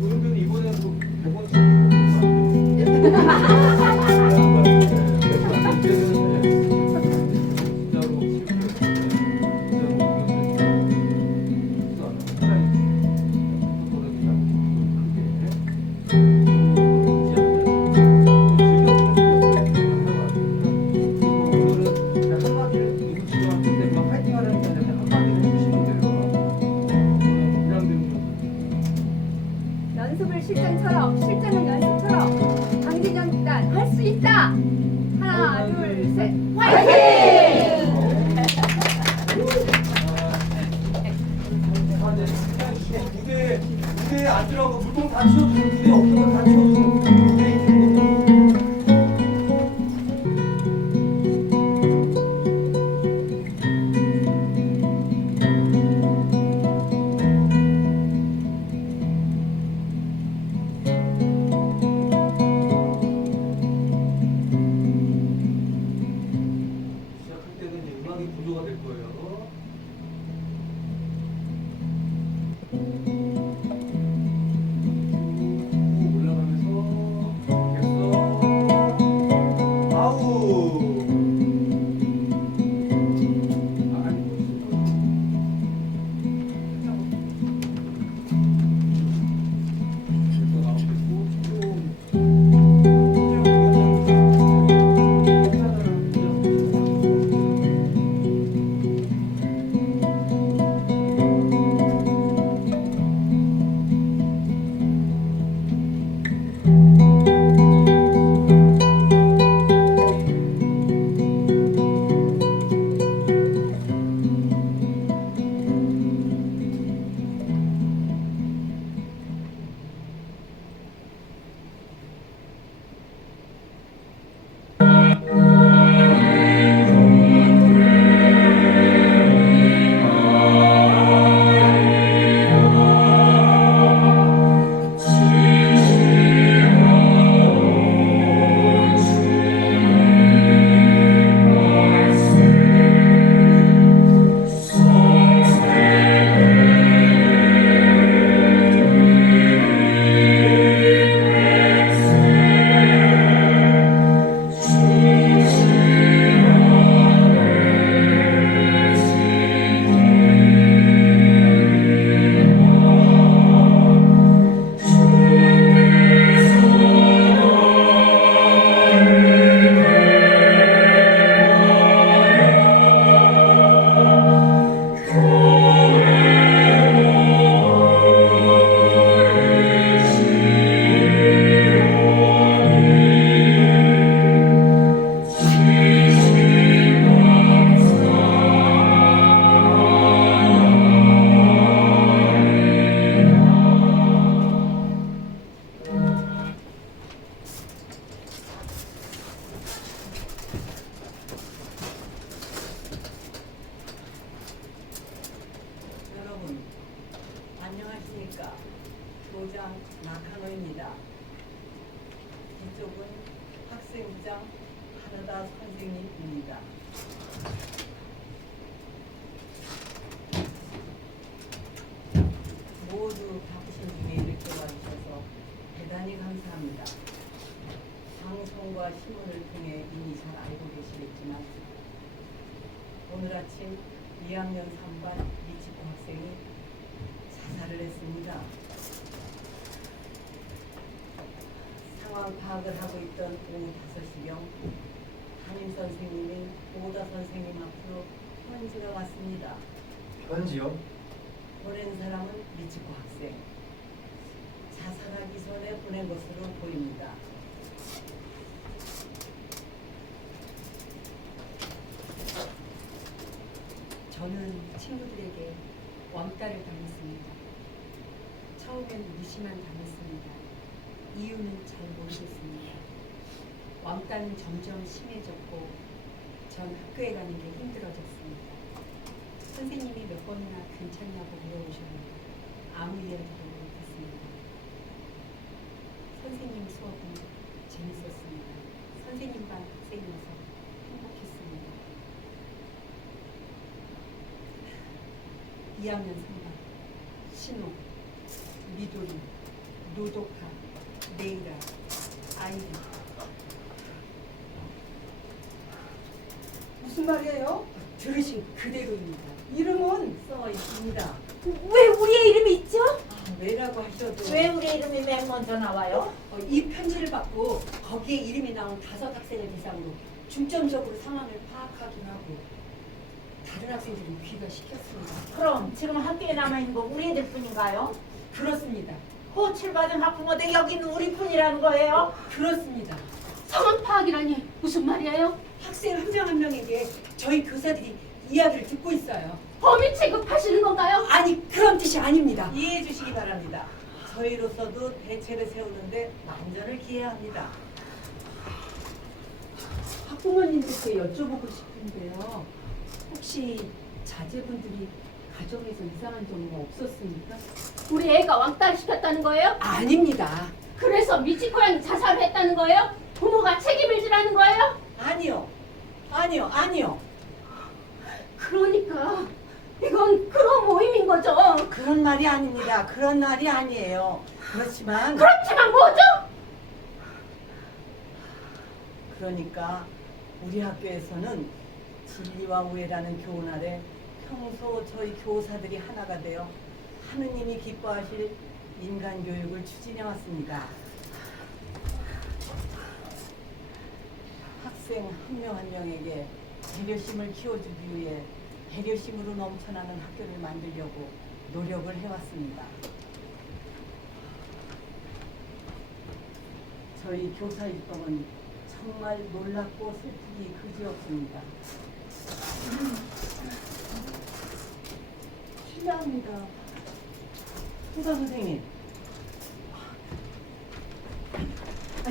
그러면 이번에도 100원 주고 연습을 실전처럼, 실전은 연습처럼 강진영 구단 할 수 있다. 하나, 둘, 셋, 화이팅! 무대에 앉으라고 물통 다 치워주고 무대 없는 건 다 치워주고 무대에 있는 거는 시작할 때는 이제 음악이 구조가 될 거예요. 쭉 올라가면서 됐어. 아우. 아니 뭐 있을 거야. 됐어 나오고 쭉. 여러분 안녕하십니까. 교장 나카노입니다. 이쪽은 학생부장 하나다 선생님입니다. 모두 바쁘신 중에 이렇게 와주셔서 대단히 감사합니다. 방송과 신문을 통해 이미 잘 알고 계시겠지만 오늘 아침 2학년 3반 미치코 학생이 자살을 했습니다. 상황 파악을 하고 있던 오후 5시경 담임선생님인 오다 선생님 앞으로 편지가 왔습니다. 편지요? 보낸 사람은 미치코 학생. 자살하기 전에 보낸 것으로 보입니다. 저는 친구들에게 왕따를 당했습니다. 처음엔 무시만 당했습니다. 이유는 잘 모르겠습니다. 왕따는 점점 심해졌고 전 학교에 가는 게 힘들어졌습니다. 선생님이 몇 번이나 괜찮냐고 물어보셨는데 아무 이야기도 못했습니다. 선생님 수업은 재밌었습니다. 선생님 반 학생이어서 행복했습니다. 2학년 3반 신호, 미도리, 노도카, 네이라, 아이리. 무슨 말이에요? 들으신 그대로입니다. 이름은 써 있습니다. 왜 우리의 이름이 있죠? 왜라고 하셔도 왜 우리 이름이 맨 먼저 나와요? 이 편지를 받고 거기에 이름이 나온 5 학생을 대상으로 중점적으로 상황을 파악하기로 하고 다른 학생들은 귀가시켰습니다. 그럼 지금 학교에 남아있는 거 우리 애들 뿐인가요? 그렇습니다. 호출받은 학부모들 여기는 우리뿐이라는 거예요? 그렇습니다. 상황 파악이라니 무슨 말이에요? 학생 한 명 한 명에게 저희 교사들이 이야기를 듣고 있어요. 범인 취급하시는 건가요? 아니 그런 뜻이 아닙니다. 이해해 주시기 바랍니다. 저희로서도 대책을 세우는데 만전을 기해야 합니다. 학부모님들께 여쭤보고 싶은데요. 혹시 자제분들이 가정에서 이상한 점은 없었습니까? 우리 애가 왕따를 시켰다는 거예요? 아닙니다. 그래서 미치코양이 자살을 했다는 거예요? 부모가 책임을 지라는 거예요? 아니요. 아니요. 아니요. 그러니까 이건 그런 모임인 거죠. 그런 말이 아닙니다. 그런 말이 아니에요. 그렇지만 그렇지만 뭐죠? 그러니까 우리 학교에서는 진리와 우애라는 교훈 아래 평소 저희 교사들이 하나가 되어 하느님이 기뻐하실 인간 교육을 추진해 왔습니다. 학생 한 명 한 명에게 배려심을 키워주기 위해 배려심으로 넘쳐나는 학교를 만들려고 노력을 해왔습니다. 저희 교사 일동은 정말 놀랍고 슬프기 그지없습니다. 실례합니다. 교사 선생님,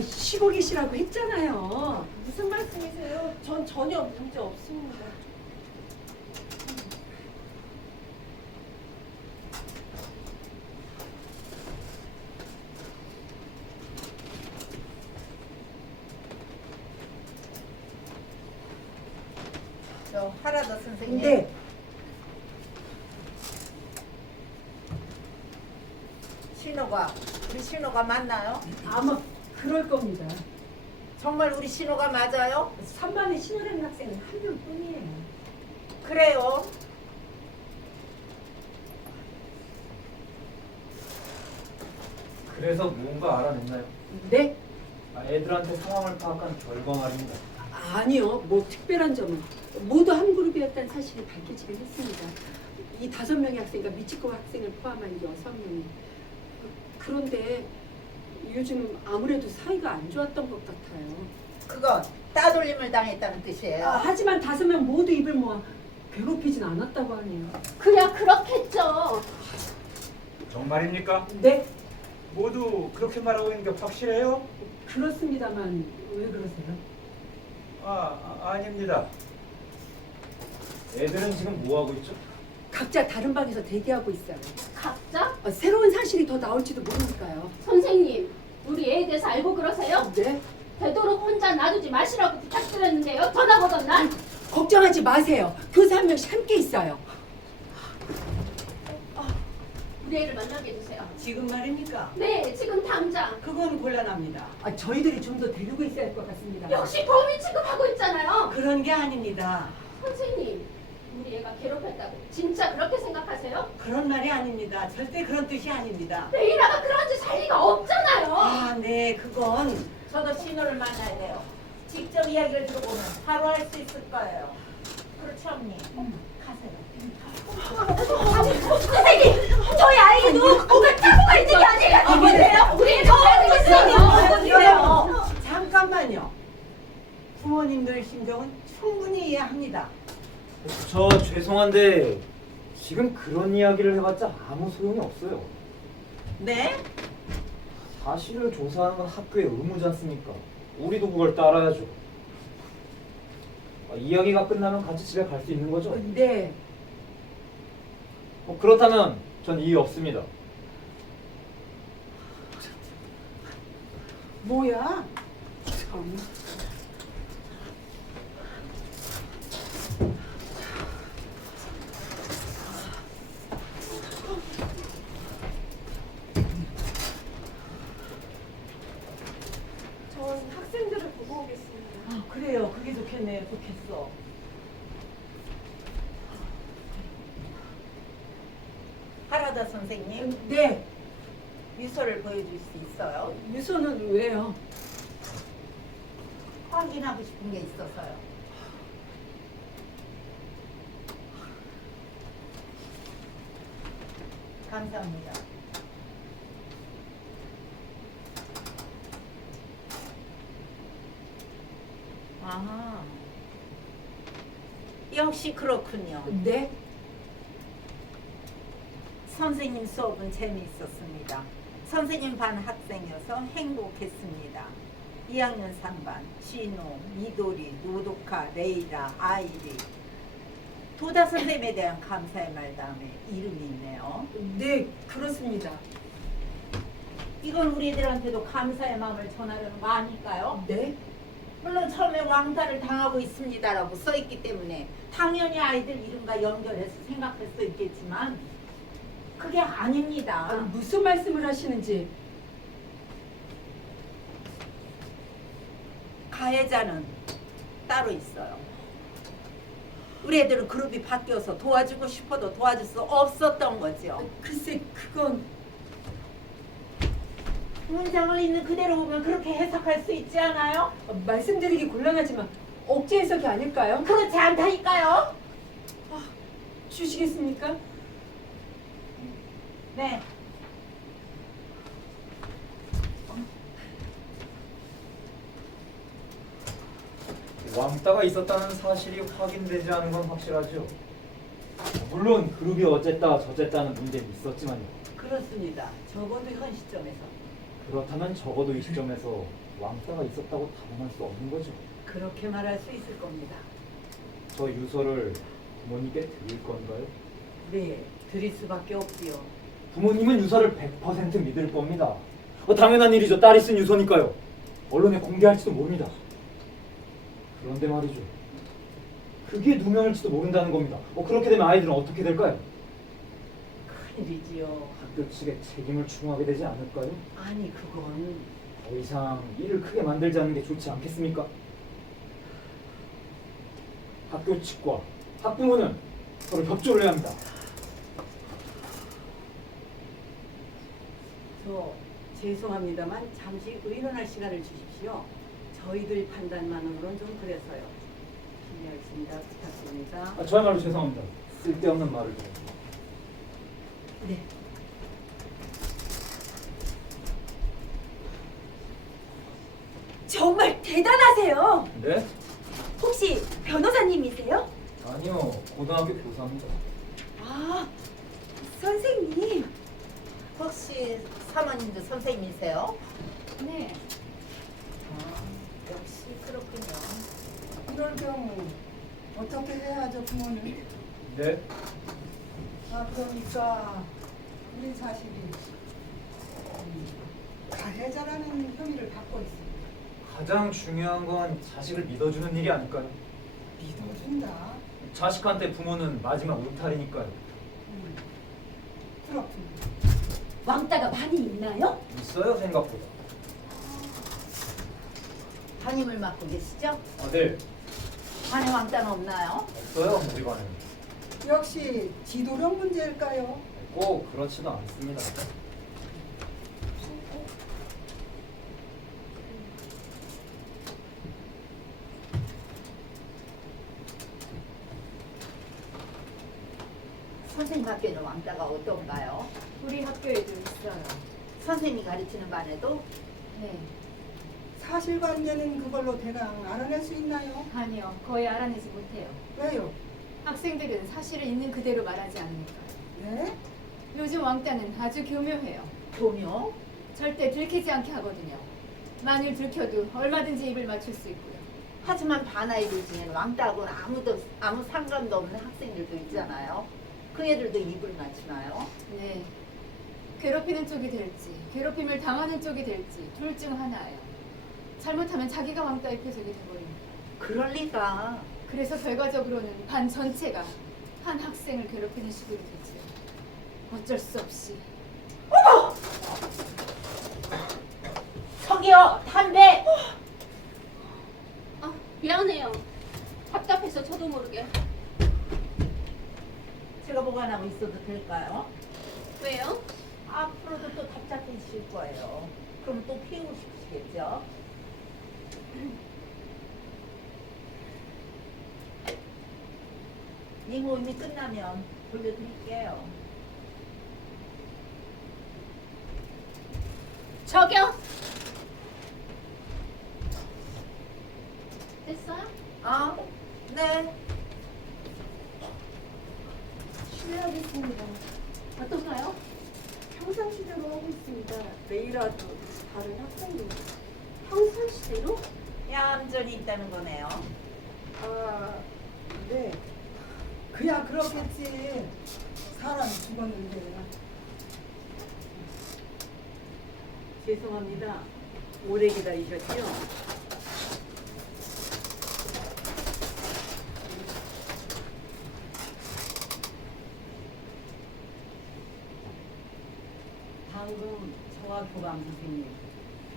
쉬고 계시라고 했잖아요. 무슨 말씀이세요? 전 전혀 문제 없습니다. 저 하라더 선생님. 네. 신호가 우리 신호가 맞나요? 아마 그럴 겁니다. 정말 우리 신호가 맞아요? 3반에 신호라는 학생은 한 명뿐이에요. 그래요. 그래서 뭔가 알아냈나요? 네? 애들한테 상황을 파악한 결과 말입니다. 아니요. 뭐 특별한 점은 모두 한 그룹이었다는 사실이 밝혀지긴 했습니다. 이 5명의 학생과 미치코 학생을 포함한 6명이. 그런데 요즘 아무래도 사이가 안 좋았던 것 같아요. 그건 따돌림을 당했다는 뜻이에요. 하지만 5명 모두 입을 모아 괴롭히진 않았다고 하네요. 그야 그렇겠죠. 정말입니까? 네? 모두 그렇게 말하고 있는 게 확실해요? 그렇습니다만 왜 그러세요? 아닙니다. 애들은 지금 뭐 하고 있죠? 각자 다른 방에서 대기하고 있어요. 각자? 새로운 사실이 더 나올지도 모르니까요. 선생님, 우리 애에 대해서 알고 그러세요? 네? 되도록 혼자 놔두지 마시라고 부탁드렸는데요. 전화 오던 날. 걱정하지 마세요. 교사 한 명씩 함께 있어요. 우리 애를 만나게 해주세요. 지금 말입니까? 네, 지금 당장. 그건 곤란합니다. 저희들이 좀 더 데리고 있어야 할 것 같습니다. 역시 범인 취급하고 있잖아요. 그런 게 아닙니다. 선생님, 우리 애가 괴롭혔다고 진짜 그렇게 생각하세요? 그런 말이 아닙니다. 절대 그런 뜻이 아닙니다. 레이나가 그런 짓 할 리가 없잖아요. 네, 그건 저도 신호를 만나야 돼요. 직접 이야기를 들어보면 바로 알 수 있을 거예요. 그렇죠, 언니? 가세요. 선생님, 저희 아이도 뭔가 짜고가 있는 게 아니라 이거예요. 우리 애가 어떻게 그래요. 잠깐만요. 부모님들 심정은 충분히 이해합니다. 저 죄송한데 지금 그런 이야기를 해봤자 아무 소용이 없어요. 네? 사실을 조사하는 건 학교의 의무지 않습니까? 우리도 그걸 따라야죠. 이야기가 끝나면 같이 집에 갈 수 있는 거죠? 네. 그렇다면 전 이의 없습니다. 뭐야? 참. 좋겠어. 하라다 선생님, 네. 유서를 보여줄 수 있어요? 유서는 왜요? 확인하고 싶은 게 있어서요. 감사합니다. 아, 역시 그렇군요. 네. 선생님 수업은 재미있었습니다. 선생님 반 학생이어서 행복했습니다. 2학년 3반 진호, 이도리, 노도카, 레이라, 아이리. 도다 선생님에 대한 감사의 말 다음에 이름이 있네요. 네, 그렇습니다. 이건 우리 애들한테도 감사의 마음을 전하려는 거 아닐까요? 네. 물론 처음에 왕따를 당하고 있습니다라고 써있기 때문에 당연히 아이들 이름과 연결해서 생각할 수 있겠지만 그게 아닙니다. 아니, 무슨 말씀을 하시는지. 가해자는 따로 있어요. 우리 애들은 그룹이 바뀌어서 도와주고 싶어도 도와줄 수 없었던 거죠. 글쎄, 그건 문장을 있는 그대로 보면 그렇게 해석할 수 있지 않아요? 말씀드리기 곤란하지만 억지 해석이 아닐까요? 그렇지 않다니까요. 주시겠습니까? 네. 왕따가 있었다는 사실이 확인되지 않은 건 확실하죠. 물론 그룹이 어쨌다 저쨌다는 문제는 있었지만요. 그렇습니다. 적어도 현 시점에서 그렇다면 적어도 이 시점에서 왕따가 있었다고 단언할 수 없는 거죠. 그렇게 말할 수 있을 겁니다. 저 유서를 부모님께 드릴 건가요? 네, 드릴 수밖에 없지요. 부모님은 유서를 100% 믿을 겁니다. 당연한 일이죠. 딸이 쓴 유서니까요. 언론에 공개할지도 모릅니다. 그런데 말이죠. 그게 누명일지도 모른다는 겁니다. 그렇게 되면 아이들은 어떻게 될까요? 큰일이지요. 학교 측에 책임을 추궁하게 되지 않을까요? 아니 그건 더 이상 일을 크게 만들지 않는 게 좋지 않겠습니까? 학교 측과 학부모는 서로 협조를 해야 합니다. 저 죄송합니다만 잠시 의논할 시간을 주십시오. 저희들 판단만으로는 좀 그래서요. 실례하겠습니다. 부탁드립니다. 저야말로 죄송합니다. 쓸데없는 말을 좀. 네. 정말 대단하세요. 네? 혹시 변호사님이세요? 아니요. 고등학교 교사입니다. 아, 선생님. 혹시 사모님도 선생님이세요? 네. 역시 그렇군요. 이럴 경우 어떻게 해야죠, 부모님? 네? 그러니까 우리 자식이 가해자라는 혐의를 받고 있습니다. 가장 중요한 건 자식을 믿어주는 일이 아닐까요? 믿어준다. 자식한테 부모는 마지막 울타리니까요. 그렇습니다. 왕따가 많이 있나요? 있어요, 생각보다. 담임을 맡고 계시죠? 네. 반에 왕따는 없나요? 없어요, 우리 반에는. 역시 지도력 문제일까요? 꼭 그렇지도 않습니다. 선생님 학교는 왕따가 어떤가요? 우리 학교에도 있어요. 선생님이 가르치는 반에도? 네. 사실관계는 그걸로 대강 알아낼 수 있나요? 아니요. 거의 알아내지 못해요. 왜요? 학생들은 사실을 있는 그대로 말하지 않으니까요. 네? 요즘 왕따는 아주 교묘해요. 교묘? 절대 들키지 않게 하거든요. 만일 들켜도 얼마든지 입을 맞출 수 있고요. 하지만 반 아이들 중에는 왕따하고는 아무 상관도 없는 학생들도 있잖아요. 그 애들도 입을 맞추나요? 네. 괴롭히는 쪽이 될지, 괴롭힘을 당하는 쪽이 될지 둘 중 하나예요. 잘못하면 자기가 왕따의 표적이 돼버립니다. 그럴 리가. 그래서 결과적으로는 반 전체가 한 학생을 괴롭히는 식으로 되죠. 어쩔 수 없이. 저기요, 담배! 아, 미안해요. 있어 저도 모르게. 제가 보관하고 있어도 될까요? 왜요? 앞으로도 또 답답해지실 거예요. 그럼 또 피우고 싶으시겠죠? 이 모임이 끝나면 돌려드릴게요. 저기요. 됐어요? 네. 실례하겠습니다. 어떤가요? 평상시대로 하고 있습니다. 내일이라도 다른 학생들. 평상시대로? 얌전히 있다는 거네요. 아, 네. 그야 그렇겠지. 사람이 죽었는데. 죄송합니다. 오래 기다리셨죠? 방금 저와 교감 선생님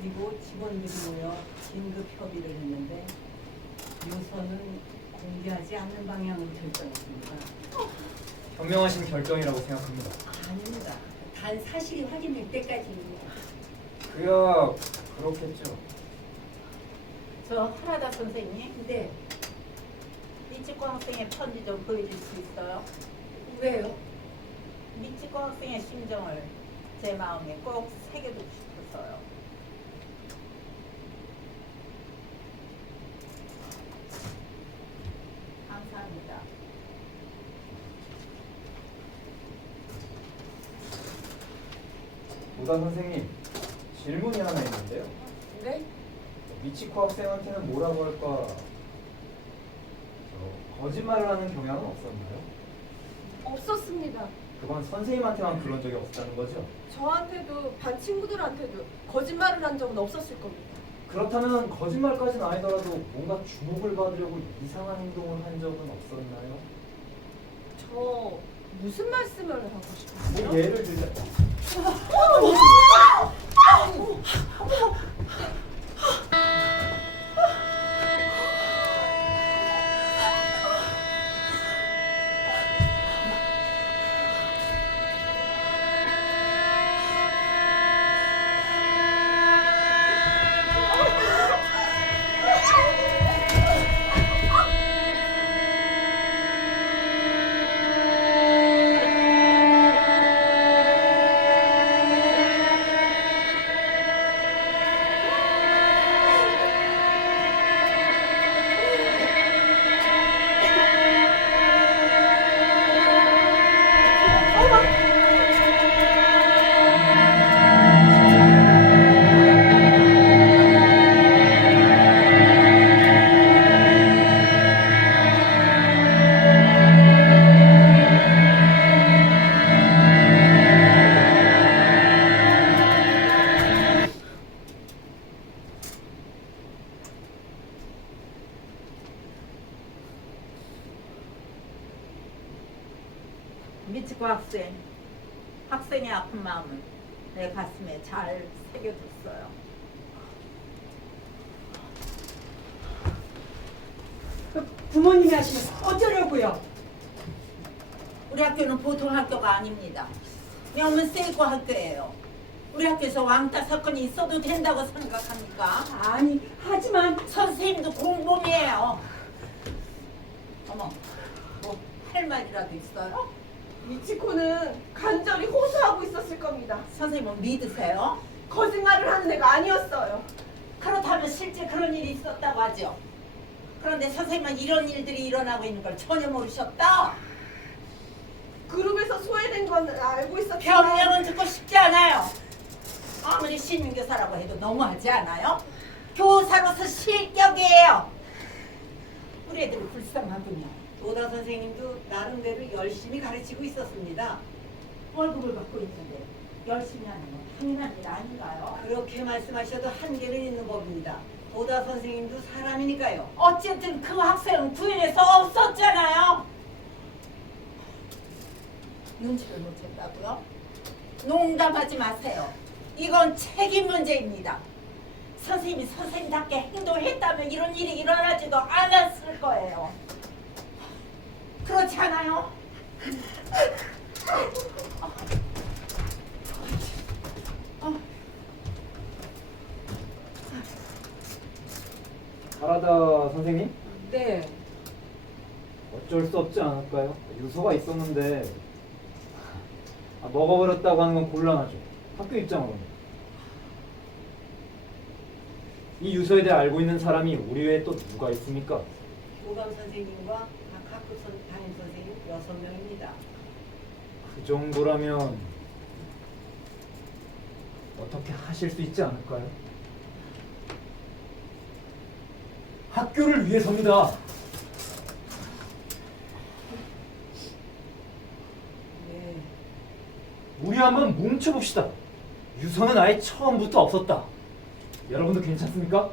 그리고 직원들이 모여 긴급 협의를 했는데 요서는 공개하지 않는 방향으로 결정했습니다. 현명하신 결정이라고 생각합니다. 아닙니다. 단 사실이 확인될 때까지입니다. 그야 그렇겠죠. 저 하라다 선생님, 네. 미치코 학생의 편지 좀 보여줄 수 있어요? 왜요? 미치코 학생의 심정을 제 마음에 꼭 새겨두고 싶어서요. 감사합니다. 보다 선생님, 질문이 하나 있는데요. 네? 미치코 학생한테는 뭐라고 할까? 거짓말을 하는 경향은 없었나요? 없었습니다. 그건 선생님한테만 그런 적이 없었다는 거죠? 저한테도 반 친구들한테도 거짓말을 한 적은 없었을 겁니다. 그렇다면 거짓말까지는 아니더라도 뭔가 주목을 받으려고 이상한 행동을 한 적은 없었나요? 저 무슨 말씀을 하고 싶으세요? 뭐 예를 들자. 미치코 학생의 아픈 마음을 내 가슴에 잘 새겨뒀어요. 부모님이 하시면 어쩌려고요? 우리 학교는 보통 학교가 아닙니다. 명문 세이코 학교예요. 우리 학교에서 왕따 사건이 있어도 된다고 생각합니까? 아니, 하지만 선생님도 공범이에요. 어머, 뭐 할 말이라도 있어요? 미치코는 간절히 호소하고 있었을 겁니다. 선생님은 믿으세요? 거짓말을 하는 애가 아니었어요. 그렇다면 실제 그런 일이 있었다고 하죠. 그런데 선생님은 이런 일들이 일어나고 있는 걸 전혀 모르셨다. 그룹에서 소외된 건 알고 있었지만 변명은 듣고 싶지 않아요. 아무리 신임교사라고 해도 너무하지 않아요? 교사로서 실격이에요. 우리 애들이 불쌍하군요. 오다 선생님도 나름대로 열심히 가르치고 있었습니다. 월급을 받고 있는데 열심히 하는 건 당연한 일 아닌가요? 그렇게 말씀하셔도 한계는 있는 법입니다. 오다 선생님도 사람이니까요. 어쨌든 그 학생은 구인에서 없었잖아요. 눈치를 못 챘다고요? 농담하지 마세요. 이건 책임 문제입니다. 선생님이 선생님답게 행동했다면 이런 일이 일어나지도 않았을 거예요. 그렇지 않아요? 가라다 선생님? 네. 어쩔 수 없지 않을까요? 유서가 있었는데 먹어버렸다고 하는 건 곤란하죠. 학교 입장으로는. 이 유서에 대해 알고 있는 사람이 우리 외에 또 누가 있습니까? 교감 선생님과 각 학급 담임 선생님 6명입니다. 그 정도라면 어떻게 하실 수 있지 않을까요? 학교를 위해서입니다. 네. 우리 한번 뭉쳐봅시다. 유서는 아예 처음부터 없었다. 여러분도 괜찮습니까?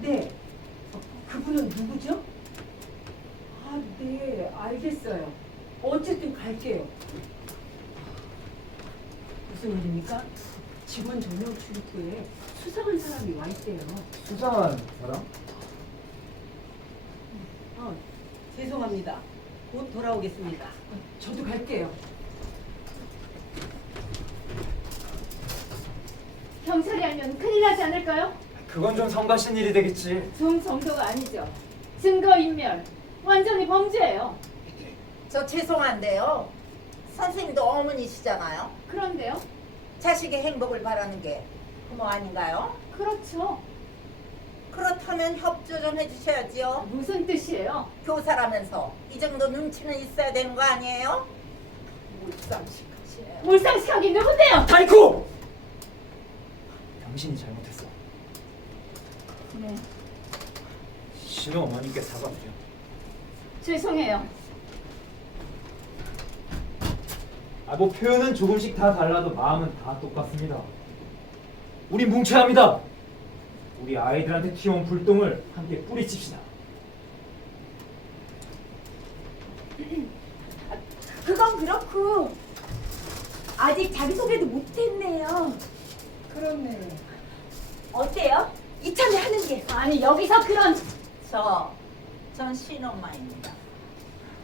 네. 그분은 누구죠? 아, 네, 알겠어요. 어쨌든 갈게요. 무슨 일입니까? 직원 전용 출입구에 수상한 사람이 와 있대요. 수상한 사람? 죄송합니다. 곧 돌아오겠습니다. 저도 갈게요. 경찰이 알면 큰일 나지 않을까요? 그건 좀 성가신 일이 되겠지. 좀 정도가 아니죠. 증거인멸. 완전히 범죄예요. 저 죄송한데요. 선생님도 어머니시잖아요. 그런데요? 자식의 행복을 바라는 게 부모 아닌가요? 그렇죠. 그렇다면 협조 좀 해주셔야지요. 무슨 뜻이에요? 교사라면서 이 정도 눈치는 있어야 되는 거 아니에요? 물상식하시네요. 물상식하기 누군데요? 타이코! 당신이 잘못했어. 네, 신우 어머니께 사과드려. 죄송해요. 뭐 표현은 조금씩 다 달라도 마음은 다 똑같습니다. 우리 뭉쳐야 합니다. 우리 아이들한테 튀어온 불똥을 함께 뿌리칩시다. 그건 그렇고 아직 자기소개도 못했네요. 그렇네. 어때요? 이참에 하는 게. 아니 여기서 그런 전 신엄마입니다.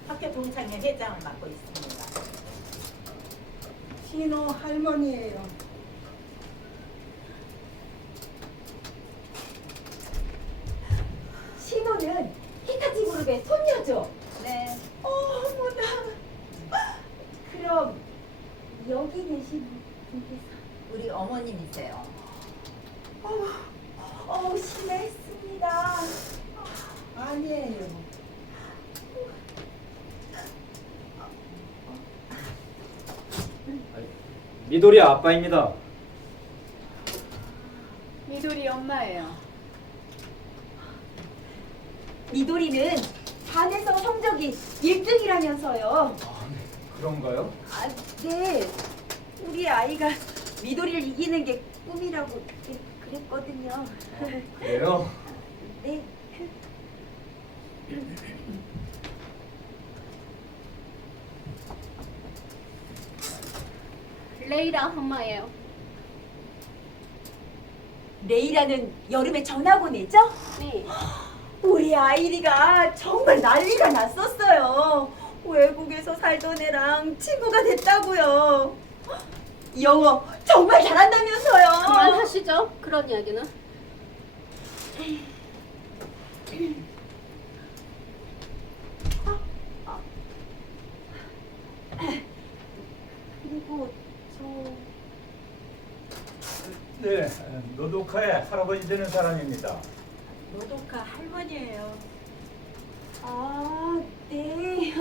학교 동창회 회장을 맡고 있습니다. 신호 할머니예요. 신호는 히타치 그룹의 손녀죠. 네. 어머나. 그럼 여기 계신 분께서 우리 어머님이세요. 실례했습니다. 아니에요. 미도리 아빠입니다. 미도리 엄마예요. 미도리는 반에서 성적이 1등이라면서요. 그런가요? 아, 네. 우리 아이가 미도리를 이기는 게 꿈이라고 그랬거든요. 그래요? 네. 레이라 엄마예요. 레이라는 여름에 전학 온 애죠? 네. 우리 아이리가 정말 난리가 났었어요. 외국에서 살던 애랑 친구가 됐다고요. 영어 정말 잘한다면서요. 그만하시죠. 그런 이야기는. 그리고 저 네, 노도카의 할아버지 되는 사람입니다. 노도카 할머니예요. 아, 네.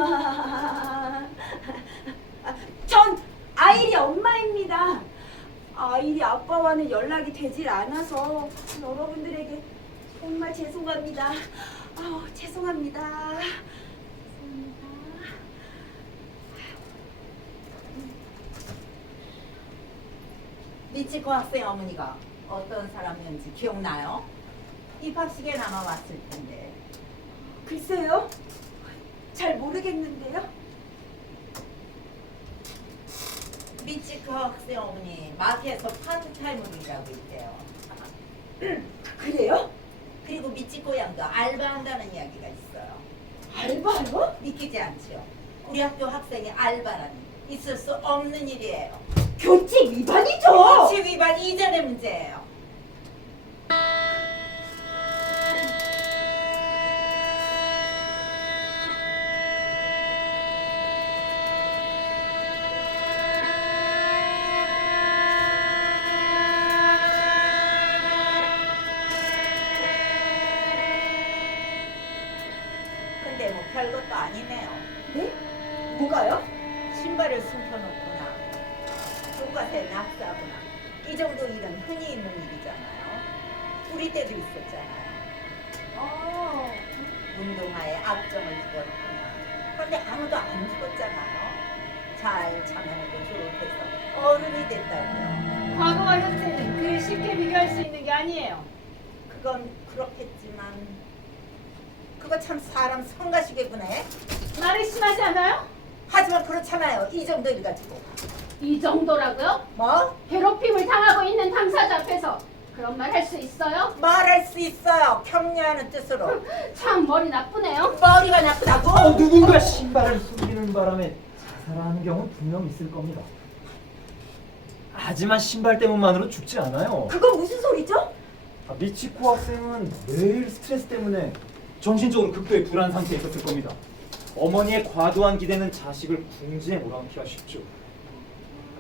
전 아이리 엄마입니다. 아이리 아빠와는 연락이 되질 않아서 여러분들에게 정말 죄송합니다. 죄송합니다. 미치코 학생 어머니가 어떤 사람이었는지 기억나요? 입학식에 남아왔을 텐데. 글쎄요. 잘 모르겠는데요. 미치코 학생 어머니 마트에서 파트타임으로 일하고 있대요. 그래요? 그리고 미치코 양도 알바한다는 이야기가 있어요. 알바요? 믿기지 않지요? 우리 학교 학생이 알바라니 있을 수 없는 일이에요. 교칙 위반이죠. 규칙 위반이 이전의 문제예요. 근데 뭐 별것도 아니네요. 네? 뭐가요? 신발을 숨겨놓거나 교과서에 낙서하거나 이 정도 일은 흔히 있는 일이잖아요. 우리 때도 있었잖아요. 운동화에 악정을 집어넣거나. 그런데 아무도 안 죽었잖아요. 잘 참여하고 졸업해서 어른이 됐다고요. 과거와 현재는 그리 쉽게 비교할 수 있는 게 아니에요. 그건 그렇겠지만 그거 참 사람 성가시게구네. 말이 심하지 않아요? 하지만 그렇잖아요. 이 정도 일 가지고. 이 정도라고요? 뭐? 괴롭힘을 당하고 있는 당사자 앞에서 그런 말 할 수 있어요? 말할 수 있어요. 격려하는 뜻으로. 참 머리 나쁘네요. 머리가 나쁘다고? 누군가 신발을 숨기는 바람에 자살하는 경우는 분명 있을 겁니다. 하지만 신발 때문만으로 죽지 않아요. 그건 무슨 소리죠? 미치코 학생은 매일 스트레스 때문에 정신적으로 극도의 불안 상태에 있었을 겁니다. 어머니의 과도한 기대는 자식을 궁지에 몰아넣기가 쉽죠.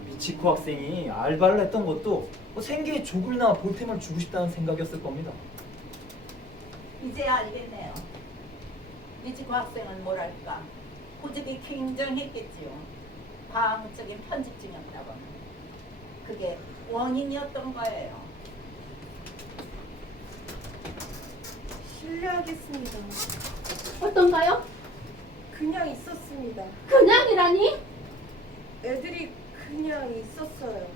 미치코 학생이 알바를 했던 것도 생계에 조금이나 보탬을 주고 싶다는 생각이었을 겁니다. 이제야 알겠네요. 미치코 학생은 뭐랄까 고집이 굉장했겠지요. 방적인 편집증이었다고는. 그게 원인이었던 거예요. 실례하겠습니다. 어떤가요? 그냥 있었습니다. 그냥이라니? 애들이 그냥 있었어요.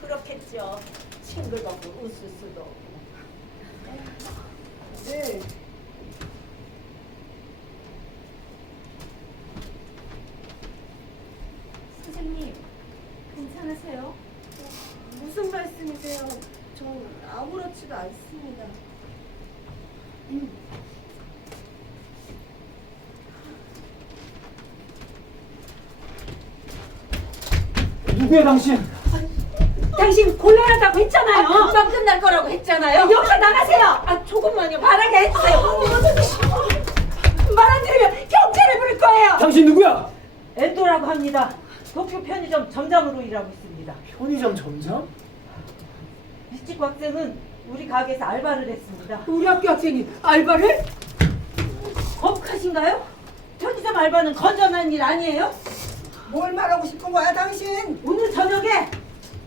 그렇겠죠. 칭글거리고 웃을 수도 없고. 네. 선생님, 괜찮으세요? 무슨 말씀이세요? 전 아무렇지도 않습니다. 누구야 당신? 당신 곤란하다고 했잖아요. 금방 끝날 거라고 했잖아요. 여기서 나가세요. 아 조금만요. 말하게 해주세요. 말 안 들으면 경찰을 부를 거예요. 당신 누구야? 엔도라고 합니다. 도쿄 편의점 점장으로 일하고 있습니다. 편의점 점장? 미치코 학생은 우리 가게에서 알바를 했습니다. 우리 학교 학생이 알바를? 거북하신가요? 편의점 알바는 건전한 일 아니에요? 뭘 말하고 싶은 거야 당신? 오늘 저녁에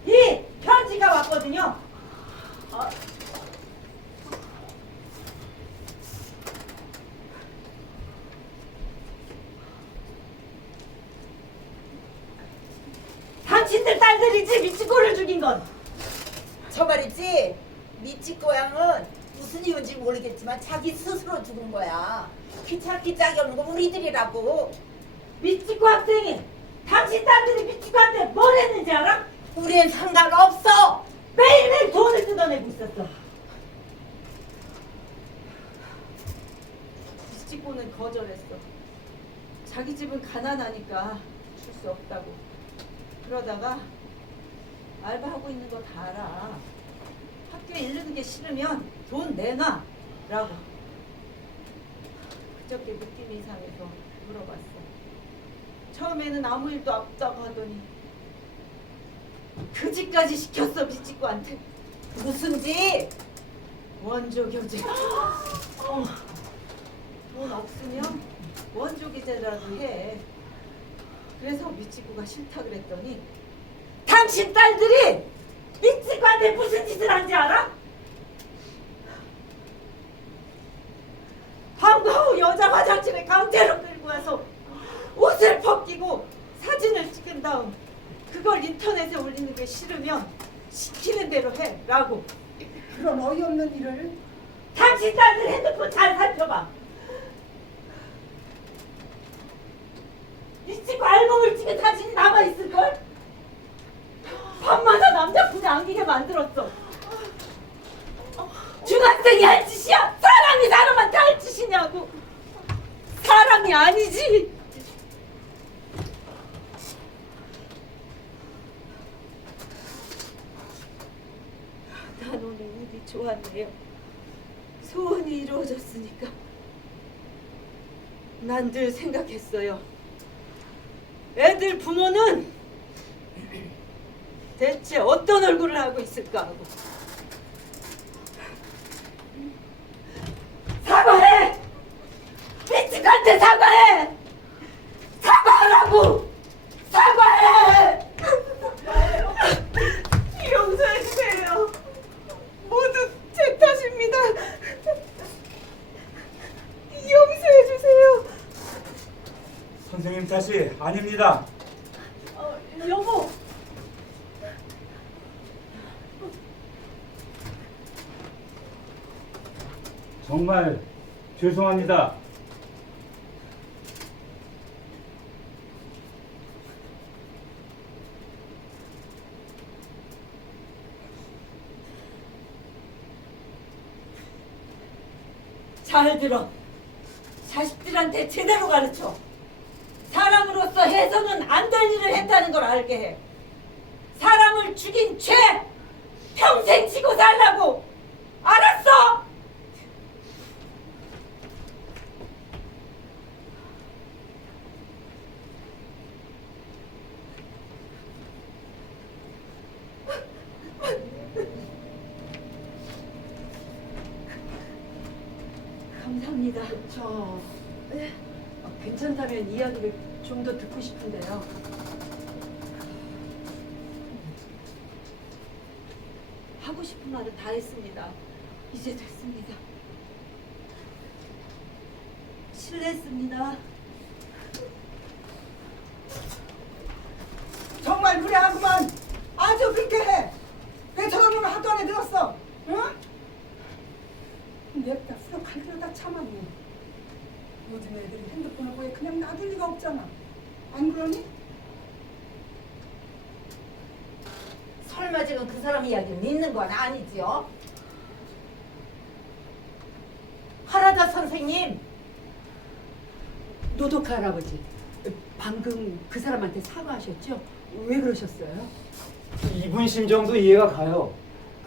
이 편지가 왔거든요. 당신들 딸들이지 미치코를 죽인 건. 저 말이지. 미치코 양은 무슨 이유인지 모르겠지만 자기 스스로 죽은 거야. 귀찮기 짝이 없는 거 우리들이라고. 미치코 학생이 당신 딸들이 미치코한테 뭘 했는지 알아? 우리엔 상관없어. 매일매일 돈을 뜯어내고 있었어. 미치코는 거절했어. 자기 집은 가난하니까 줄 수 없다고. 그러다가 알바하고 있는 거 다 알아. 학교에 이르는 게 싫으면 돈 내놔 라고. 그저께 느낌이 이상해서 물어봤어. 처음에는 아무 일도 없다고 하더니 그 집까지 시켰어. 미치코한테. 무슨 집? 원조 교제. 돈 없으면 원조 교제라도 해. 그래서 미치코가 싫다 그랬더니 당신 딸들이 미치코한테 무슨 짓을 한지 알아? 방과 후 여자 화장실에 강제로 끌고 와서 옷을 벗기고 사진을 찍은 다음 그걸 인터넷에 올리는 게 싫으면 시키는 대로 해 라고. 그런 어이없는 일을. 당신 딸들 핸드폰 잘 살펴봐. 미치코 앨범을 찍은 사진이 남아있을걸? 밤마다 남자분이 안기게 만들었어. 중학생이 할 짓이야? 아니지. 난 오늘 운이 좋았네요. 소원이 이루어졌으니까. 난 늘 생각했어요. 애들 부모는 대체 어떤 얼굴을 하고 있을까 하고. 사과해! 미치한테 사과해! 사과하라고! 사과해! 용서해주세요. 모두 제 탓입니다. 용서해주세요. 선생님 탓이 아닙니다. 여보. 정말 죄송합니다. 잘 들어. 자식들한테 제대로 가르쳐. 사람으로서 해서는 안 될 일을 했다는 걸 알게 해. 사람을 죽인 죄 평생 지고 살라고. 알았어? 감사합니다. 괜찮다면 이야기를 좀 더 듣고 싶은데요. 하고 싶은 말은 다 했습니다. 이제 됐습니다. 실례했습니다. 정말 무례하구만. 아주 그렇게 해. 왜 저런 놈을 학교 안에 들었어? 응? 냅다 수록할 필요다 참았네. 요즘 애들이 핸드폰을 보에 그냥 놔둘 리가 없잖아. 안 그러니? 설마 지금 그 사람 이야기를 믿는 건 아니지요? 하라다 선생님, 노도카 할아버지, 방금 그 사람한테 사과하셨죠? 왜 그러셨어요? 이분 심정도 이해가 가요.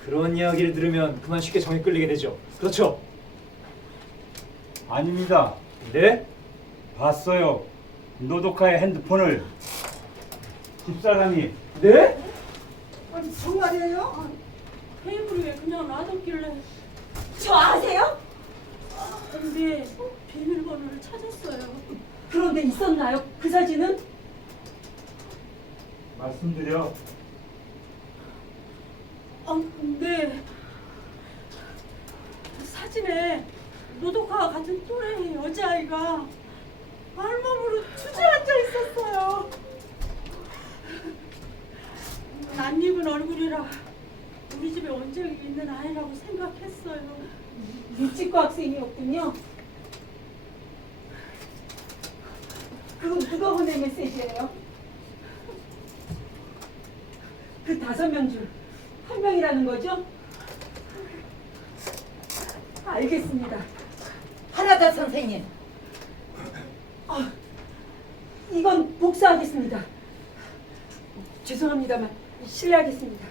그런 이야기를 들으면 그만 쉽게 정이 끌리게 되죠. 그렇죠? 아닙니다. 네? 봤어요. 노도카의 핸드폰을 집사람이. 네? 아니 정말이에요? 테이블 위에 그냥 놔뒀길래. 저 아세요? 근데 비밀번호를 찾았어요. 그런데 있었나요? 그 사진은? 말씀드려. 네. 사진에 노도카와 같은 또래의 여자아이가 알몸으로 주저앉아 있었어요. 낯익은 얼굴이라 우리 집에 온 적이 있는 아이라고 생각했어요. 미치코 학생이었군요. 그건 누가 보낸 메시지예요? 그 5명 중 한 명이라는 거죠? 알겠습니다. 하라다 선생님, 이건 복사하겠습니다. 죄송합니다만 실례하겠습니다.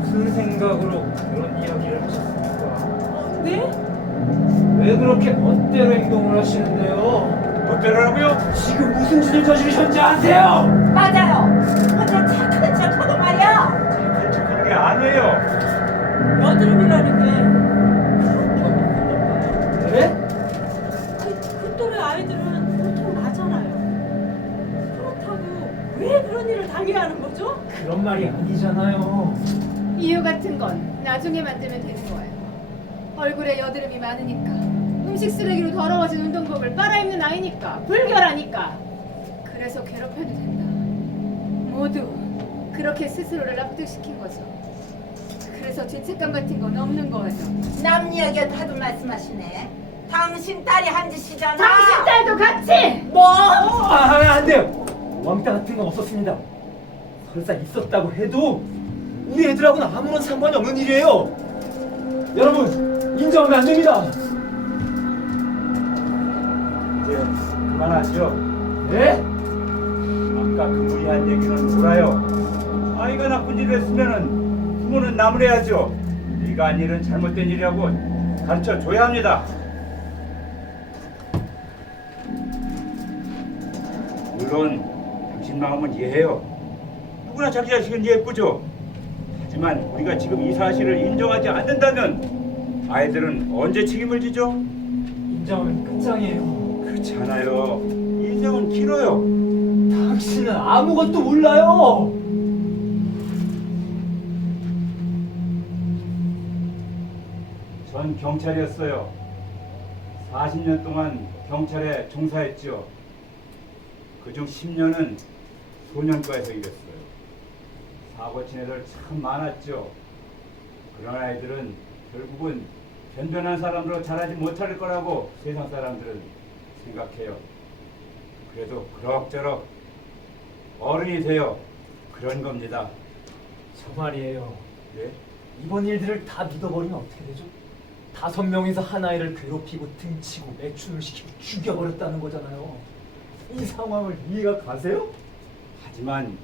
무슨 생각으로 그런 이야기를 하셨습니까? 네? 왜 그렇게 멋대로 행동을 하시는데요? 어쩌라고요? 지금 무슨 짓을 저지르셨는지 아세요? 맞아요. 혼자 착한 척하고 말이야. 착한 척하는 게 아니에요. 여드름이라는 게 네? 그 또래 아이들은 보통 나잖아요. 그렇다고 왜 그런 일을 당해야 하는 거죠? 그런 말이 아니잖아요. 이유 같은 건 나중에 만들면 되는 거예요. 얼굴에 여드름이 많으니까, 음식 쓰레기로 더러워진 운동복을 빨아입는 아이니까, 불결하니까. 그래서 괴롭혀도 된다. 모두 그렇게 스스로를 납득시킨 거죠. 그래서 죄책감 같은 건 없는 거예요. 남 이야기도 하도 말씀하시네. 당신 딸이 한 짓이잖아. 당신 딸도 같이! 뭐? 안 돼요. 왕따 같은 건 없었습니다. 설사 있었다고 해도 우리 애들하고는 아무런 상관이 없는 일이에요. 여러분, 인정하면 안 됩니다. 이제 그만하시죠. 네? 아까 그 무리한 얘기는 몰라요. 아이가 나쁜 일을 했으면은 부모는 나무래야죠. 네가 한 일은 잘못된 일이라고 가르쳐 줘야 합니다. 물론 당신 마음은 이해해요. 누구나 자기 자식은 예쁘죠. 하지만 우리가 지금 이 사실을 인정하지 않는다면 아이들은 언제 책임을 지죠? 인정하면 끝장이에요. 그렇잖아요. 인생은 길어요. 당신은 아무것도 몰라요. 전 경찰이었어요. 40년 동안 경찰에 종사했죠. 그중 10년은 소년과에서 일했어요. 사고 친 애들 참 많았죠. 그런 아이들은 결국은 변변한 사람으로 자라지 못할 거라고 세상 사람들은 생각해요. 그래도 그럭저럭 어른이 되어 그런 겁니다. 저 말이에요. 네? 이번 일들을 다 믿어버리면 어떻게 되죠? 5명이서 한 아이를 괴롭히고 등치고 매춘을 시키고 죽여버렸다는 거잖아요. 이 상황을 이해가 가세요? 하지만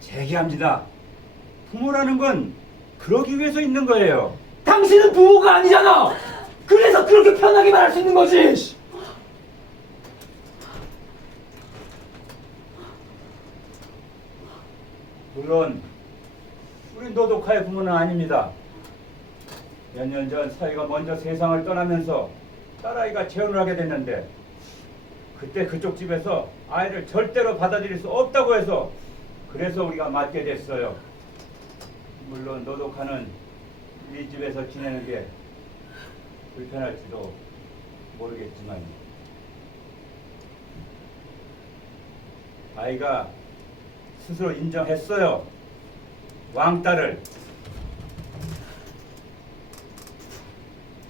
재기합니다. 부모라는 건 그러기 위해서 있는 거예요. 당신은 부모가 아니잖아. 그래서 그렇게 편하게 말할 수 있는 거지. 물론 우리 노독하의 부모는 아닙니다. 몇 년 전 사위가 먼저 세상을 떠나면서 딸아이가 재혼을 하게 됐는데 그때 그쪽 집에서 아이를 절대로 받아들일 수 없다고 해서 그래서 우리가 맡게 됐어요. 물론 노독하는 이 집에서 지내는 게 불편할지도 모르겠지만 아이가 스스로 인정했어요. 왕따를.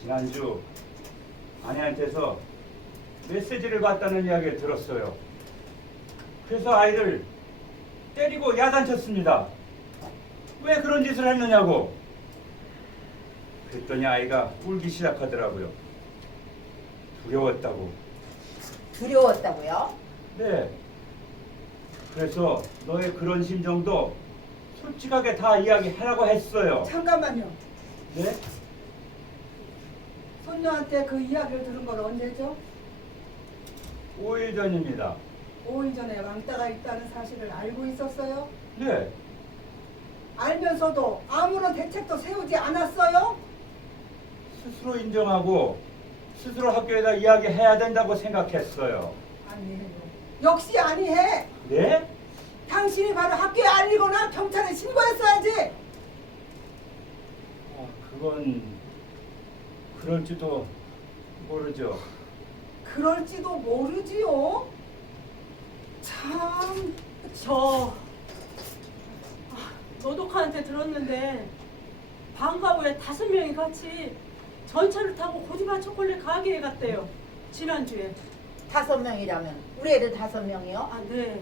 지난주 아내한테서 메시지를 받다는 이야기를 들었어요. 그래서 아이를 때리고 야단쳤습니다. 왜 그런 짓을 했느냐고. 그랬더니 아이가 울기 시작하더라고요. 두려웠다고. 두려웠다고요? 네. 그래서 너의 그런 심정도 솔직하게 다 이야기하라고 했어요. 잠깐만요. 네? 손녀한테 그 이야기를 들은 건 언제죠? 5일 전입니다. 5일 전에 왕따가 있다는 사실을 알고 있었어요? 네. 알면서도 아무런 대책도 세우지 않았어요? 스스로 인정하고 스스로 학교에다 이야기해야 된다고 생각했어요. 아니해요. 역시 아니해. 네? 당신이 바로 학교에 알리거나 경찰에 신고했어야지. 그건 그럴지도 모르죠. 그럴지도 모르지요. 참. 노독한테 들었는데 방과 후에 5명이 같이 전철을 타고 고디바 초콜릿 가게에 갔대요. 지난주에. 5명이라면 우리 애들 5명이요? 아, 네.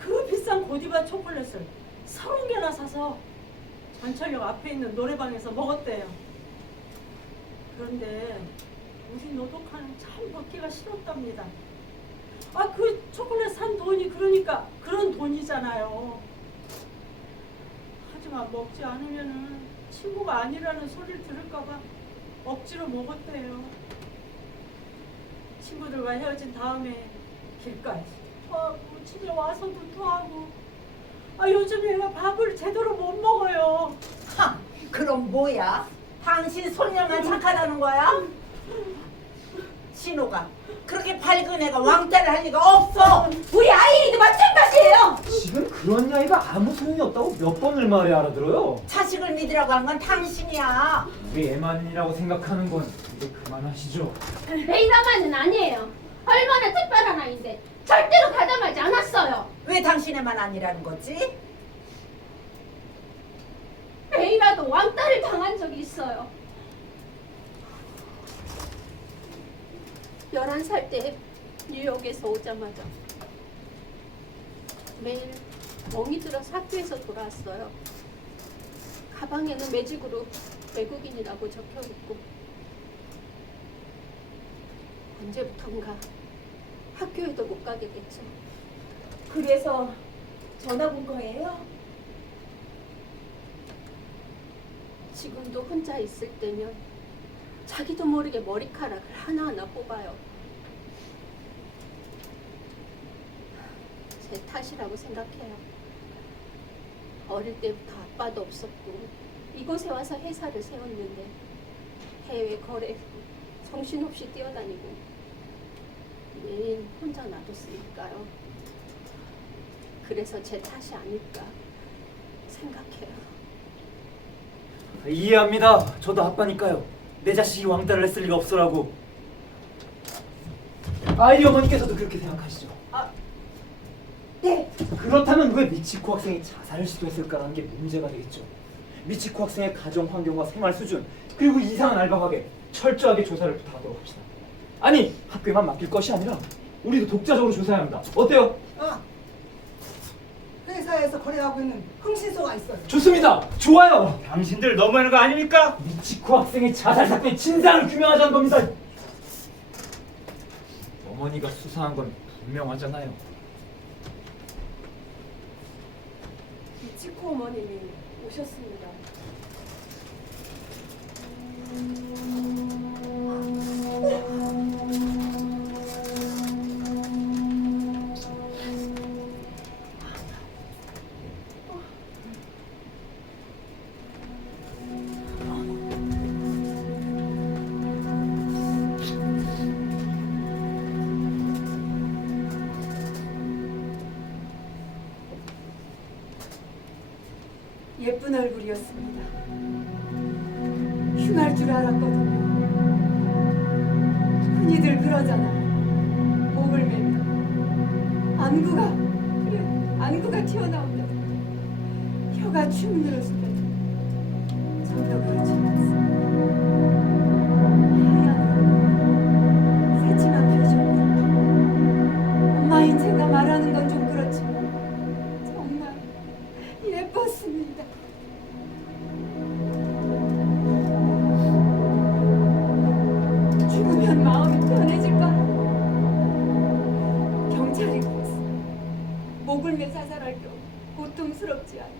그 비싼 고디바 초콜릿을 30개나 사서 전철역 앞에 있는 노래방에서 먹었대요. 그런데 우리 노독하는 참 먹기가 싫었답니다. 아, 그 초콜릿 산 돈이 그러니까 그런 돈이잖아요. 하지만 먹지 않으면은 친구가 아니라는 소리를 들을까봐 억지로 먹었대요. 친구들과 헤어진 다음에 길가에서 토하고 집에 와서도 토하고. 아, 요즘 얘가 밥을 제대로 못 먹어요. 하, 그럼 뭐야? 당신 손녀만 착하다는 거야? 신호가 그렇게 밝은 애가 왕따를 할 리가 없어. 우리 아이도 마찬가지예요. 지금 그런 이야기가 아무 소용이 없다고 몇 번을 말해야 알아들어요. 자식을 믿으라고 한 건 당신이야. 우리 애만이라고 생각하는 건 이제 그만하시죠. 베이라만은 아니에요. 얼마나 특별한 아이인데 절대로 가담하지 않았어요. 왜 당신애만 아니라는 거지? 베이라도 왕따를 당한 적이 있어요. 11살 때 뉴욕에서 오자마자 매일 멍이 들어서 학교에서 돌아왔어요. 가방에는 매직으로 외국인이라고 적혀있고 언제부턴가 학교에도 못 가게 됐죠. 그래서 전화 온 거예요? 지금도 혼자 있을 때면 자기도 모르게 머리카락을 하나하나 뽑아요. 제 탓이라고 생각해요. 어릴 때부터 아빠도 없었고 이곳에 와서 회사를 세웠는데 해외 거래에서 정신없이 뛰어다니고 매일 혼자 놔뒀으니까요. 그래서 제 탓이 아닐까 생각해요. 이해합니다. 저도 아빠니까요. 내 자식이 왕따를 했을 리가 없으라고. 아이리 어머니께서도 그렇게 생각하시죠? 네. 그렇다면 왜 미치코 학생이 자살을 시도했을까라는 게 문제가 되겠죠. 미치코 학생의 가정 환경과 생활 수준 그리고 이상한 알바 가게 철저하게 조사를 부탁하도록 합시다. 아니 학교에만 맡길 것이 아니라 우리도 독자적으로 조사해야 합니다. 어때요? 회사에서 거래하고 있는 흥신소가 있어요. 좋습니다. 좋아요. 당신들 너무하는 거 아닙니까? 미치코 학생의 자살 사건의 진상을 규명하자는 겁니다. 어머니가 수사한 건 분명하잖아요. 미치코 어머님이 오셨습니다. 예쁜 얼굴이었습니다. 흉할 줄 알았거든요. 흔히들 그러잖아요. 목을 매면 안구가 튀어나온다든가 혀가 주물러진다든가 전혀 그렇지 않습니다. 하얀 얼굴, 새침한 표정. 엄마인 제가 말하는 건 좀 그렇지만 정말 예뻤습니다. 죽으면 마음이 편해질까? 경찰이 그랬어. 목을 매 자살할 경우 고통스럽지 않게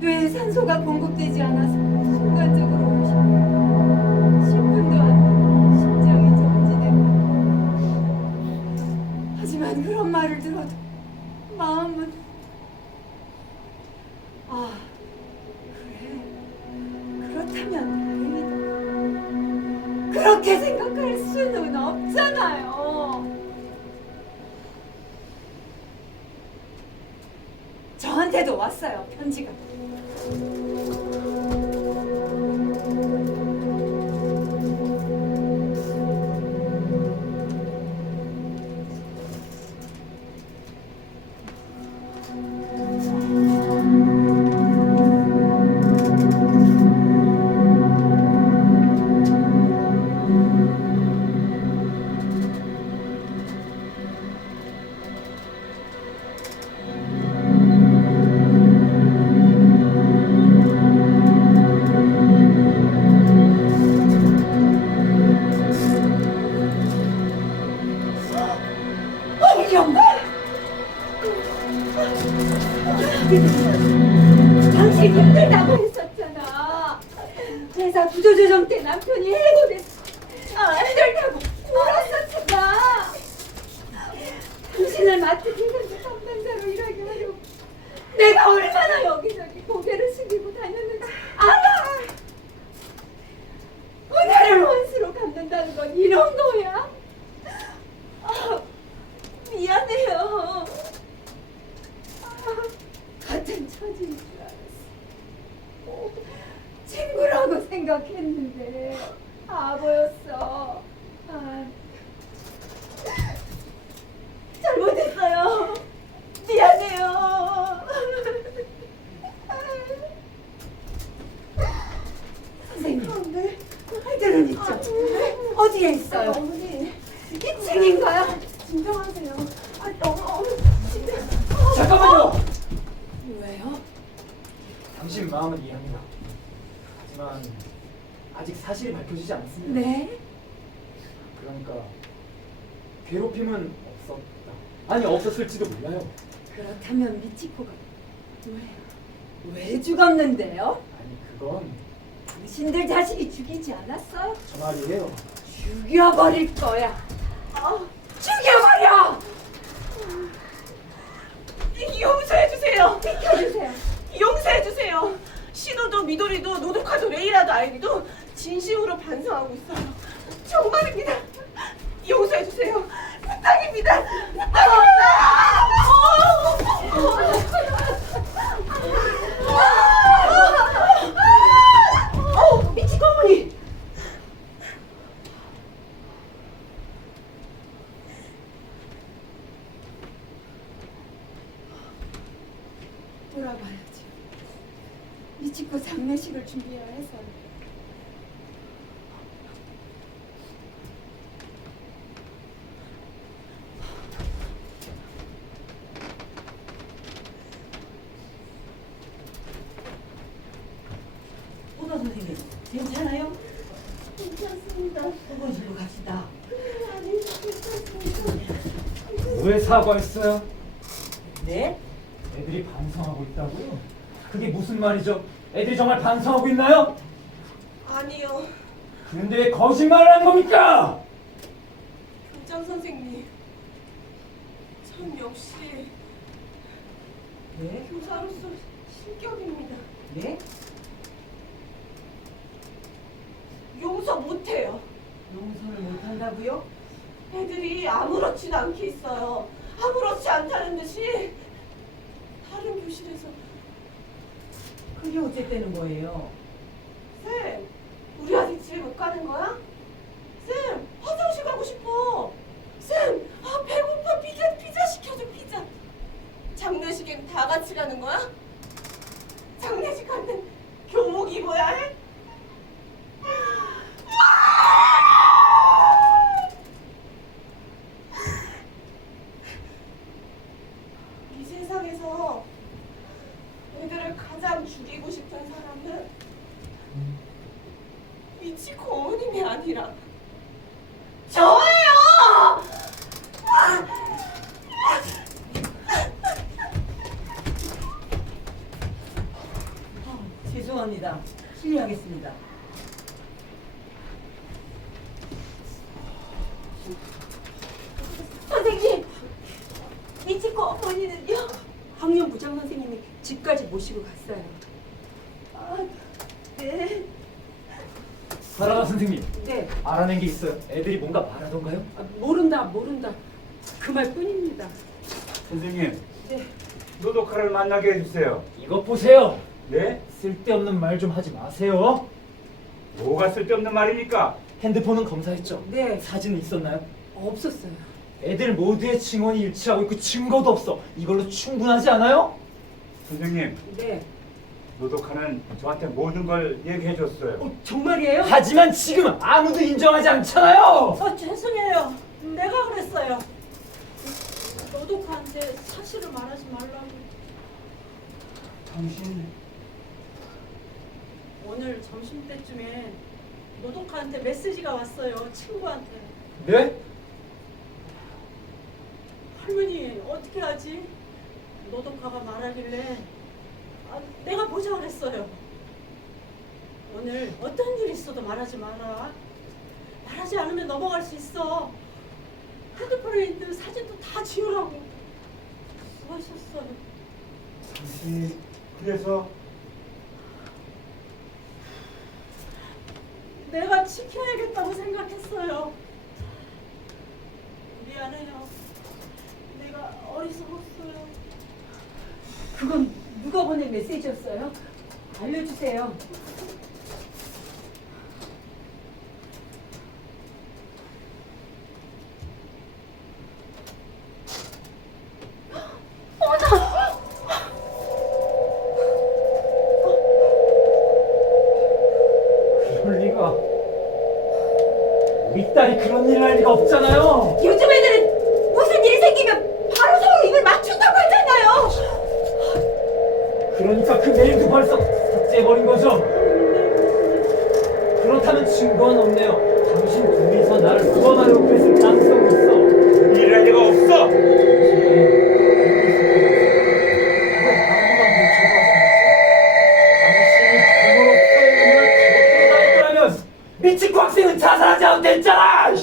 뇌에 산소가 공급되지 않아서 순간적으로 오시고 10분도 안 되면 심장이 정지되고 하지만 그런 말을 들어도 마음은 그래 그렇다면 다행이다. 그렇게 생각할 수는 없잖아요. 저한테도 왔어요, 편지가. 당신 힘들다고 했었잖아. 회사 구조조정 때 남편이 해고됐어. 힘들다고 울었었잖아. 당신을 맡으면서 담당자로 일하게 하려고 내가 얼마나 여기저기 고개를 숙이고 다녔는지 알아. 은혜를 원수로 갚는다는 건 이런 거야. 미안해요. 같은 처지인 줄 알았어. 친구라고 생각했는데 바보였어. 잘못했어요. 미안해요. 선생님, 네? 아이들은 있죠? 어디에 있어요? 어머니, 2층인가요? 진정하세요. 진짜. 잠깐만요. 왜요? 당신 마음은 이해합니다. 하지만 아직 사실이 밝혀지지 않았습니다. 네? 그러니까 괴롭힘은 없었다. 아니 없었을지도 몰라요. 그렇다면 미치코가 왜 죽었는데요? 아니 그건 당신들 자식이 죽이지 않았어? 저 말이에요. 죽여버릴 거야. 죽여버려! 용서해주세요. 비켜주세요. 용서해주세요. 신우도 미도리도 노도카도 레이라도 아이리도 진심으로 반성하고 있어요. 정말입니다. 용서해주세요. 부탁입니다. 미치코 어머니! 돌아가야지. 미치코 장례식을 준비해야 해서. 오다 선생님 괜찮아요? 괜찮습니다. 보건실로 갑시다. 왜 사과했어요? 네? 애들이 반성하고 있다고요? 그게 무슨 말이죠? 애들이 정말 반성하고 있나요? 아니요. 그런데 왜 거짓말을 하는 겁니까? 교장 선생님. 전 역시 네? 교사로서 실격입니다. 네? 용서 못해요. 용서를 못한다고요? 애들이 아무렇지도 않게 있어요. 아무렇지 않다는 듯이 다른 교실에서 그게 어쨌다는 거예요? 쌤, 우리 아직 집에 못 가는 거야? 쌤, 화장실 가고 싶어. 쌤, 아 배고파. 피자 시켜줘. 피자. 장례식엔 다 같이 가는 거야? 장례식 가면 교복 입어야 해? 이 세상에서 애들을 가장 죽이고 싶은 사람은 미치코 어머님이 아니라 저예요! 죄송합니다. 실례하겠습니다. 선생님, 미치코 어머니는요? 학년 부장 선생님이 집까지 모시고 갔어요. 네. 사라다 선생님, 네, 알아낸 게 있어요. 애들이 뭔가 말하던가요? 모른다. 그 말뿐입니다. 선생님, 네. 노도카를 만나게 해주세요. 이것 보세요. 네? 쓸데없는 말 좀 하지 마세요. 뭐가 쓸데없는 말입니까? 핸드폰은 검사했죠? 네. 사진은 있었나요? 없었어요. 애들 모두의 증언이 일치하고 있고 증거도 없어. 이걸로 충분하지 않아요? 선생님, 네. 노도카는 저한테 모든 걸 얘기해줬어요. 정말이에요? 하지만 지금은 아무도 인정하지 않잖아요. 죄송해요. 내가 그랬어요. 노도카한테 사실을 말하지 말라고. 당신 오늘 점심때쯤에 노도카한테 메시지가 왔어요. 친구한테. 네? 할머니 어떻게 하지? 노도카가 말하길래 내가 보자 그랬어요. 오늘 어떤 일이 있어도 말하지 마라. 말하지 않으면 넘어갈 수 있어. 핸드폰에 있는 사진도 다 지우라고 하셨어요. 당신 그래서 내가 지켜야겠다고 생각했어요. 미안해요. 내가 어리석었어요. 그건 누가 보낸 메시지였어요? 알려주세요. 그럴 리가. 우리 딸이 그런 일을 할 리가 없잖아요. 요즘 애들은 무슨 일 생기면 바로 서로 입을 맞춘다고 하잖아요. 그러니까 그 메일도 벌써 삭제해버린 거죠? 그렇다면 증거는 없네요. 당신 둘이서 나를 모함하려고 했을 가능성이 있어. 이럴 리가 없어. 왜 아무만 대처하지 않았지? 당신이 부모로서의 의무를 제대로 다했더라면 미치코 학생은 자살하지 않아도 됐잖아!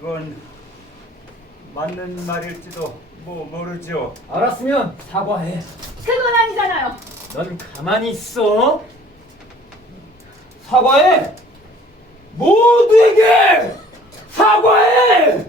그건 맞는 말일지도 모르죠. 알았으면 사과해. 그건 아니잖아요. 넌 가만히 있어. 사과해. 모두에게 사과해.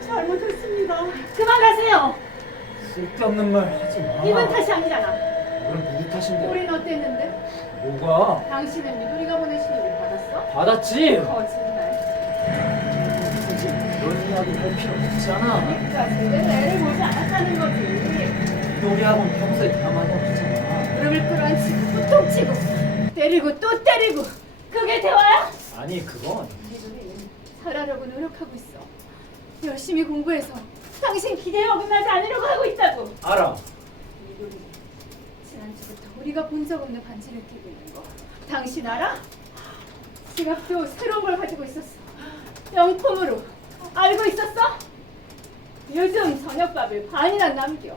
잘못했습니다. 그만 가세요. 쓸데없는 말 하지 마. 이번 탓이 아니잖아. 그럼 누구 탓인데? 우린 어땠는데? 뭐가? 당신은 미도리가 보낸 신호를 받았어? 받았지? 거짓말. 굳이 그런 이야기 할 필요 없잖아. 그러니까 제대로 애를 보지 않았다는 거지. 놀이학원 평소에 대화마다 하잖아. 무릎을 끌어앉히고 후통치고 때리고 또 때리고 그게 대화야? 아니 그건 미도리 잘하려고 노력하고 있어. 열심히 공부해서 당신 기대에 어긋나지 않으려고 하고 있다고. 알아. 미도리 지난주부터 우리가 본 적 없는 반지를 끼고 있는 거 당신 알아? 지갑도 새로운 걸 가지고 있었어. 명품으로. 알고 있었어? 요즘 저녁밥을 반이나 남겨.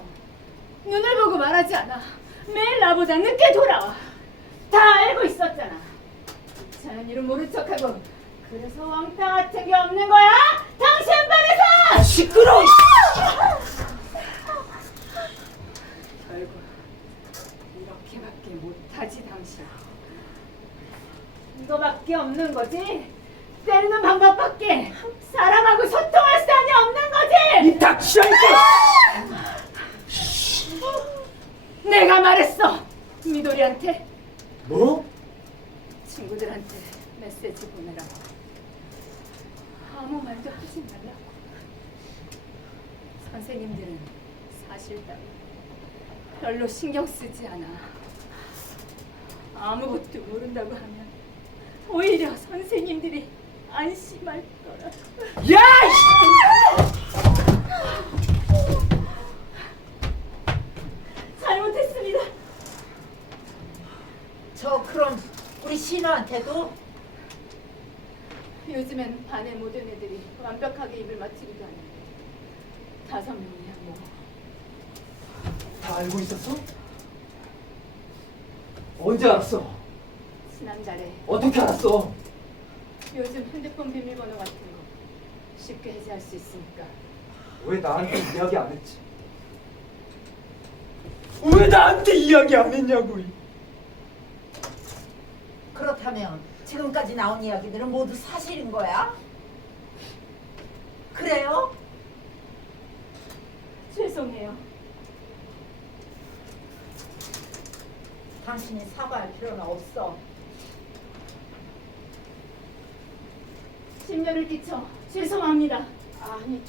눈을 보고 말하지 않아. 매일 나보다 늦게 돌아와. 다 알고 있었잖아. 저는 일은 모른 척하고 그래서 왕따 같은 게 없는 거야? 당신 반에서! 시끄러워. 결국 이렇게밖에 못하지 당신. 이거밖에 없는 거지? 때리는 방법밖에 사람하고 소통할 수단이 없는 거지? 이 닥치라니까. 내가 말했어. 미도리한테 뭐? 친구들한테 메시지 보내라고. 아무 말도 하지 말라고. 선생님들은 사실 따위 별로 신경 쓰지 않아. 아무것도 모른다고 하면 오히려 선생님들이 안심할 거라. 야! 잘못했습니다. 저 그럼 우리 신우한테도 요즘엔 반의 모든 애들이 완벽하게 입을 맞추기도 하는데 5명이야 뭐. 다 알고 있었어? 언제 알았어? 지난달에 어떻게 알았어? 요즘 핸드폰 비밀번호 같은 거 쉽게 해제할 수 있으니까. 왜 나한테 이야기 안 했지? 왜 나한테 이야기 안 했냐고. 그렇다면 지금까지 나온 이야기들은 모두 사실인 거야? 그래요? 죄송해요. 당신이 사과할 필요는 없어. 심려를 끼쳐 죄송합니다. 아니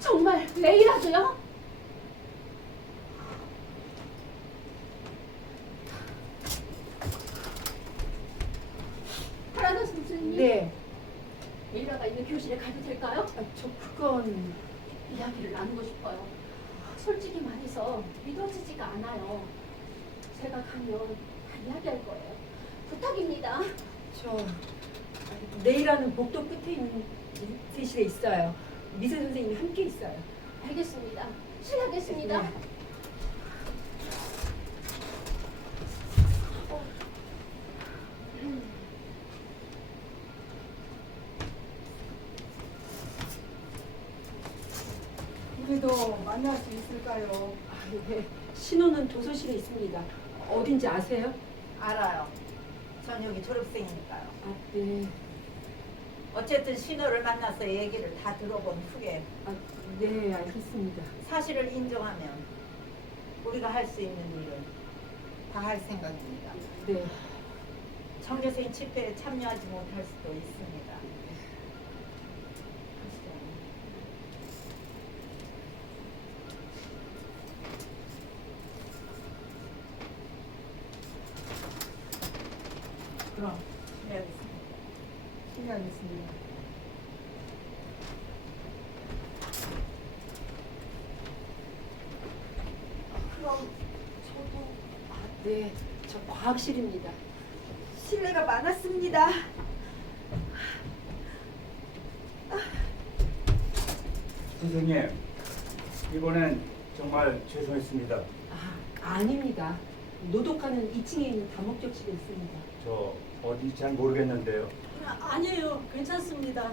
정말 내일이라도요? 파라나 선생님. 네. 미라가 있는 교실에 가도 될까요? 저 그건 이야기를 나누고 싶어요. 솔직히 말해서 믿어지지가 않아요. 제가 가면 다 이야기할 거예요. 부탁입니다. 저 내일하는 복도 끝에 있는 대실에 있어요. 미세 선생님이 함께 있어요. 알겠습니다. 실례하겠습니다. 네. 우리도 만날 수 있을까요? 네. 신호는 도서실에 있습니다. 어딘지 아세요? 알아요. 전 여기 졸업생이니까요. 아, 네. 어쨌든 신우를 만나서 얘기를 다 들어본 후에 아, 네, 알겠습니다. 사실을 인정하면 우리가 할 수 있는 일은 다 할 생각입니다. 네. 정교생 집회에 참여하지 못할 수도 있습니다. 그럼 해야겠습니다. 실례하겠습니다. 그럼 저도 네, 저 과학실입니다. 실례가 많았습니다. 선생님, 이번엔 정말 죄송했습니다. 아닙니다. 노독하는 2층에 있는 다목적실에 있습니다. 저 어딘지 잘 모르겠는데요. 아니에요. 괜찮습니다.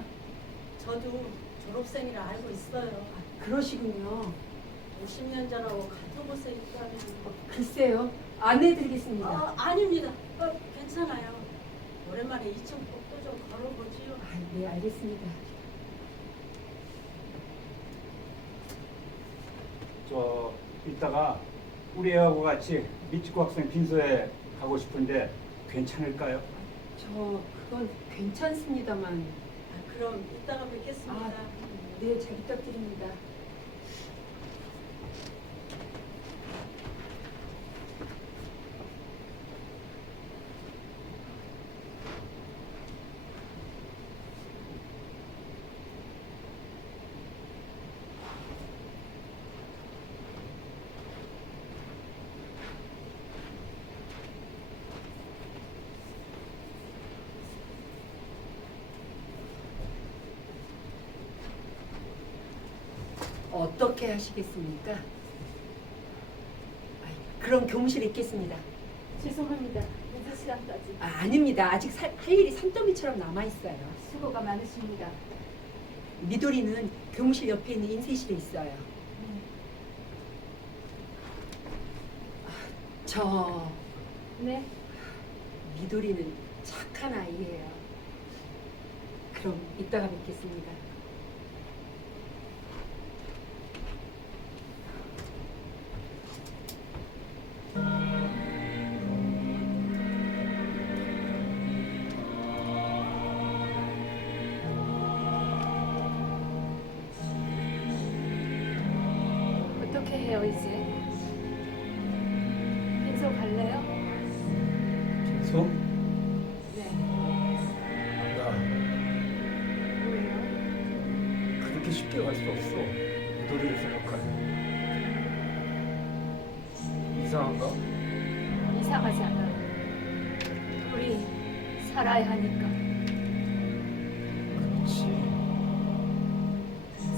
저도 졸업생이라 알고 있어요. 그러시군요. 50년 전하고 같은 곳에 있다니. 글쎄요, 안내해드리겠습니다. 아닙니다. 괜찮아요. 오랜만에 2층 복도 좀 걸어보지요. 네, 알겠습니다. 저 이따가 우리 애하고 같이 미치코 학생 빈소에 가고 싶은데 괜찮을까요? 그건 괜찮습니다만. 그럼 이따가 뵙겠습니다. 네, 잘 부탁드립니다. 어떻게 하시겠습니까? 그럼 교무실에 있겠습니다. 죄송합니다. 늦은 시간까지 아닙니다. 아직 할 일이 산더미처럼 남아있어요. 수고가 많으십니다. 미도리는 교무실 옆에 있는 인쇄실에 있어요. 네, 미도리는 착한 아이예요. 그럼 이따가 뵙겠습니다. 어떻게 해요 이제? 빈소 갈래요? 빈소? 네. 안가. 왜요? 그렇게 쉽게 갈 수 없어. 미도리를 생각하면. 이상한가? 이상하지 않아. 우리 살아야 하니까 그렇지.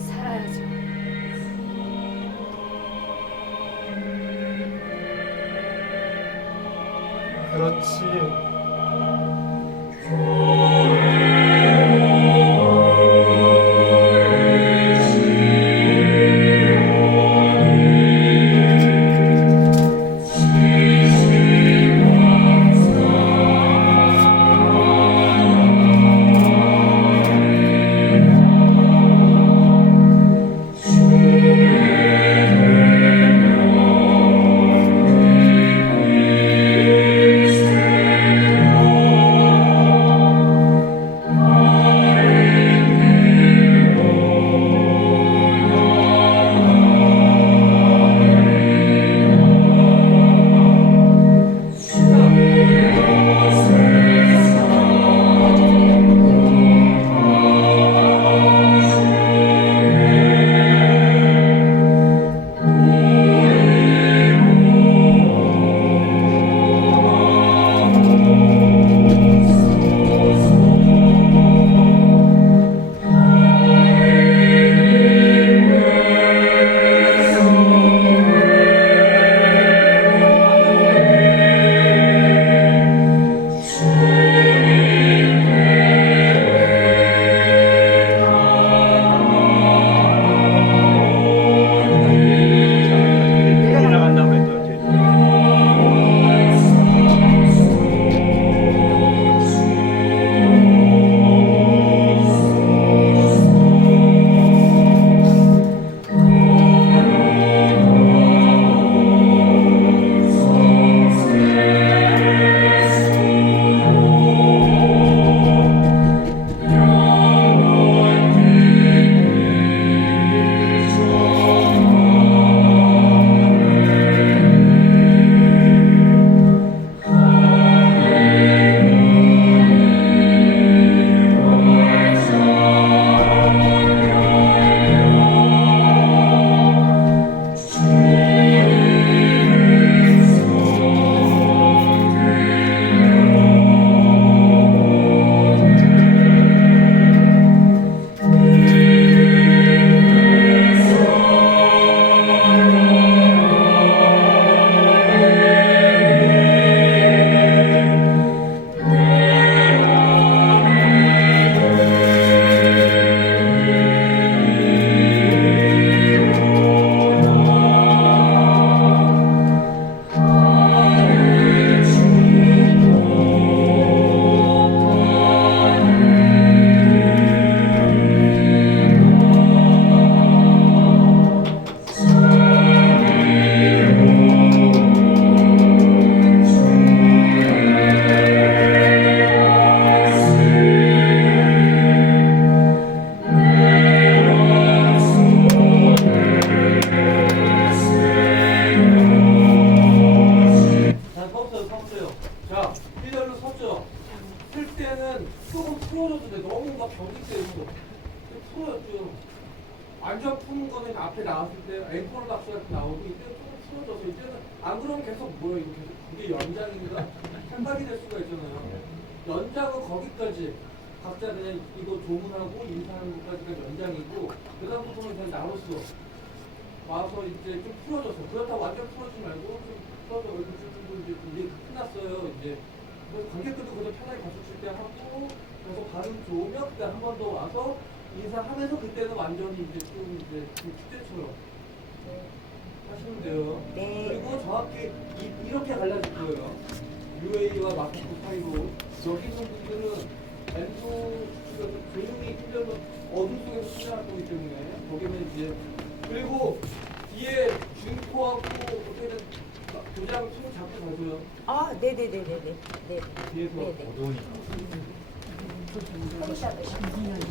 살아야죠. 그렇지. 경직되고 풀어졌죠. 완전 푸는 거는 앞에 나왔을 때 앵콜 박스가 나오고 이때는 조금 풀어져서 이제는 안 그러면 계속 뭐예요? 이거 계속 그게 연장인가 생각이 될 수가 있잖아요. 연장은 거기까지 각자 그냥 이거 조문하고 인사하는 것까지가 연장이고 그다음부터는 그냥 나로서 와서 이제 좀 풀어져서 그렇다고 완전 풀어지지 말고 좀 풀어져 얼굴 이제 끝났어요. 이제 그래서 관객들도 그저 편하게 박수 칠 때 하고 그래서 반응 좋으면 그때 한 번 더 와서 인사하면서 그때는 완전히 이제 좀 이제 축제처럼 하시면 돼요. 네. 그리고 정확히 이렇게 갈라질 거예요. UA와 마켓 사이로 여기 있는 분들은 엔도 조용히 힘들면 어둠 속에서 출연할 거기 때문에 거기는 이제 그리고 뒤에 중코하고 어떻게든 도장 손 잡고 가세요. 아, 네네네네네. 네. 뒤에서 네네. 어두우니까. 컴퓨터